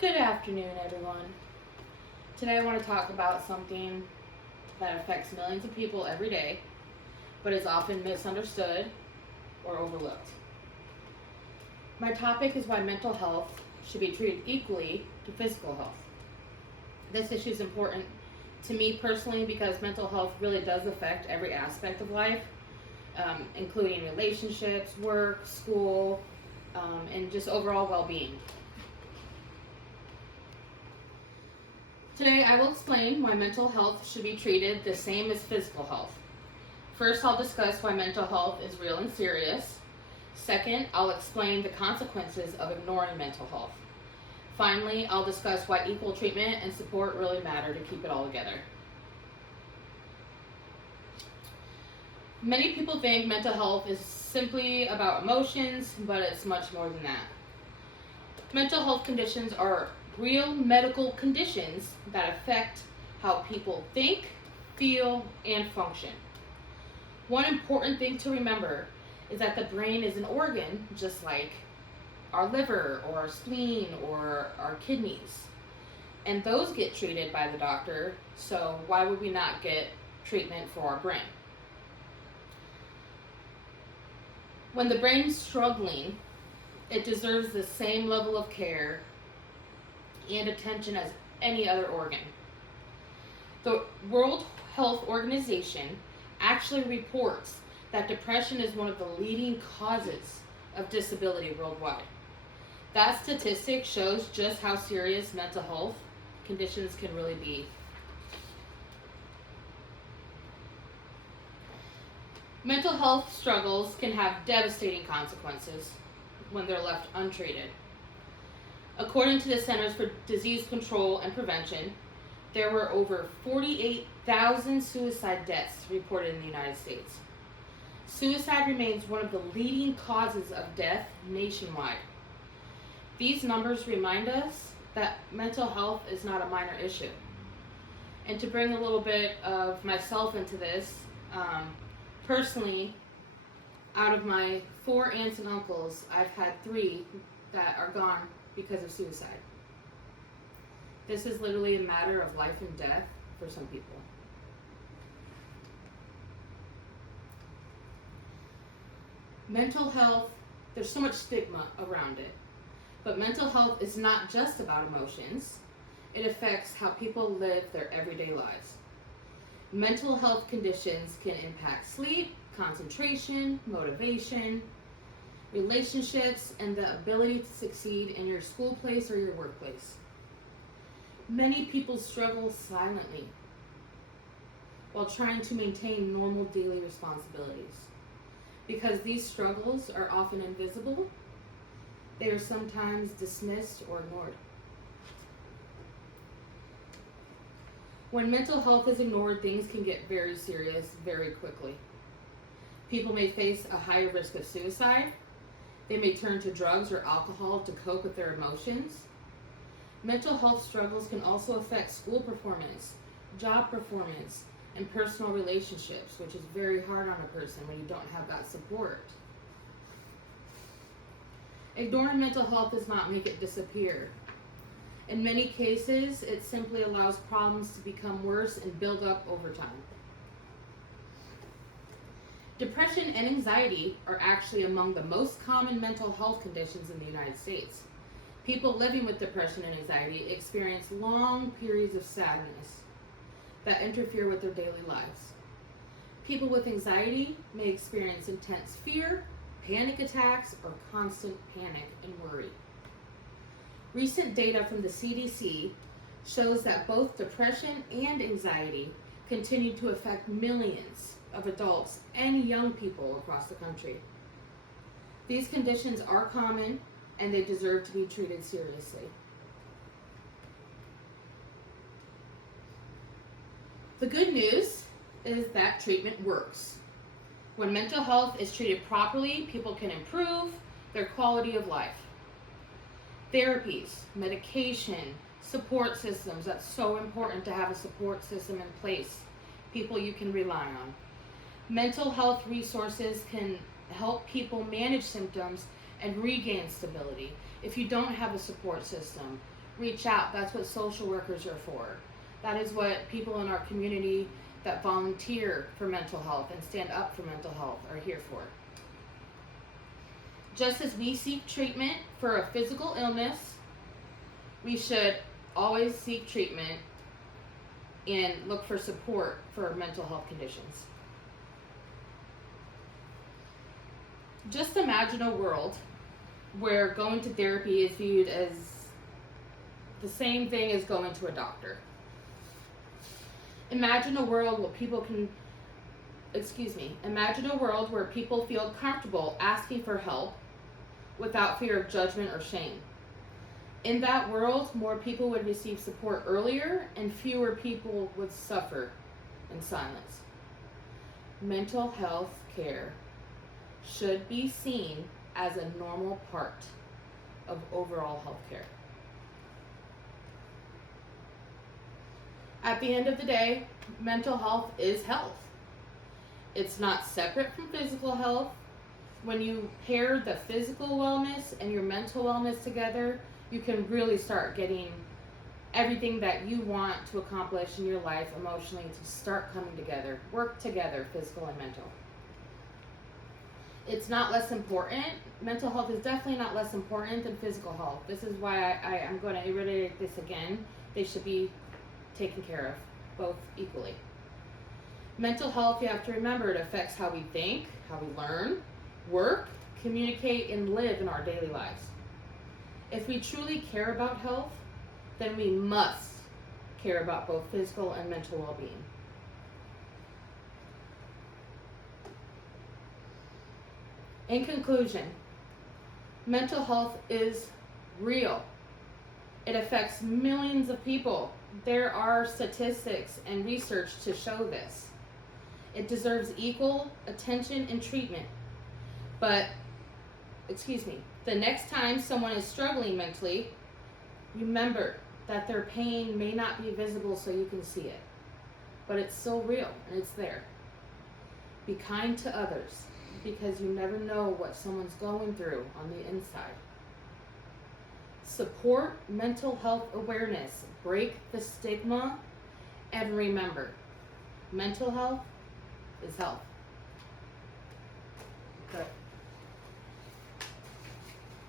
Good afternoon, everyone. Today I want to talk about something that affects millions of people every day, but is often misunderstood or overlooked. My topic is why mental health should be treated equally to physical health. This issue is important to me personally because mental health really does affect every aspect of life, including relationships, work, school, and just overall well-being. Today I will explain why mental health should be treated the same as physical health. First, I'll discuss why mental health is real and serious. Second, I'll explain the consequences of ignoring mental health. Finally, I'll discuss why equal treatment and support really matter to keep it all together. Many people think mental health is simply about emotions, but it's much more than that. Mental health conditions are real medical conditions that affect how people think, feel, and function. One important thing to remember is that the brain is an organ just like our liver or our spleen or our kidneys. And those get treated by the doctor, so why would we not get treatment for our brain? When the brain's struggling, it deserves the same level of care and attention as any other organ. The World Health Organization actually reports that depression is one of the leading causes of disability worldwide. That statistic shows just how serious mental health conditions can really be. Mental health struggles can have devastating consequences when they're left untreated. According to the Centers for Disease Control and Prevention, there were over 48,000 suicide deaths reported in the United States. Suicide remains one of the leading causes of death nationwide. These numbers remind us that mental health is not a minor issue. And to bring a little bit of myself into this, personally, out of my 4 aunts and uncles, I've had 3 that are gone because of suicide. This is literally a matter of life and death for some people. Mental health, there's so much stigma around it, but mental health is not just about emotions. It affects how people live their everyday lives. Mental health conditions can impact sleep, concentration, motivation, relationships, and the ability to succeed in your school place or your workplace. Many people struggle silently while trying to maintain normal daily responsibilities. Because these struggles are often invisible, they are sometimes dismissed or ignored. When mental health is ignored, things can get very serious very quickly. People may face a higher risk of suicide. They may turn to drugs or alcohol to cope with their emotions. Mental health struggles can also affect school performance, job performance, and personal relationships, which is very hard on a person when you don't have that support. Ignoring mental health does not make it disappear. In many cases, it simply allows problems to become worse and build up over time. Depression and anxiety are actually among the most common mental health conditions in the United States. People living with depression and anxiety experience long periods of sadness that interfere with their daily lives. People with anxiety may experience intense fear, panic attacks, or constant panic and worry. Recent data from the CDC shows that both depression and anxiety continue to affect millions of adults and young people across the country. These conditions are common and they deserve to be treated seriously. The good news is that treatment works. When mental health is treated properly, people can improve their quality of life. Therapies, medication, support systems, that's so important to have a support system in place, people you can rely on. Mental health resources can help people manage symptoms and regain stability. If you don't have a support system, reach out. That's what social workers are for. That is what people in our community that volunteer for mental health and stand up for mental health are here for. Just as we seek treatment for a physical illness, we should always seek treatment and look for support for mental health conditions. Just imagine a world where going to therapy is viewed as the same thing as going to a doctor. Imagine a world where people feel comfortable asking for help without fear of judgment or shame. In that world, more people would receive support earlier and fewer people would suffer in silence. Mental health care should be seen as a normal part of overall health care. At the end of the day, mental health is health. It's not separate from physical health. When you pair the physical wellness and your mental wellness together, you can really start getting everything that you want to accomplish in your life emotionally to start coming together, work together, physical and mental. It's not less important. Mental health is definitely not less important than physical health. This is why I'm going to reiterate this again. They should be taken care of, both equally. Mental health, you have to remember, it affects how we think, how we learn, work, communicate, and live in our daily lives. If we truly care about health, then we must care about both physical and mental well-being. In conclusion, mental health is real. It affects millions of people. There are statistics and research to show this. It deserves equal attention and treatment. But, the next time someone is struggling mentally, remember that their pain may not be visible so you can see it. But it's still real and it's there. Be kind to others because you never know what someone's going through on the inside. Support mental health awareness. Break the stigma. And remember, mental health is health. Good.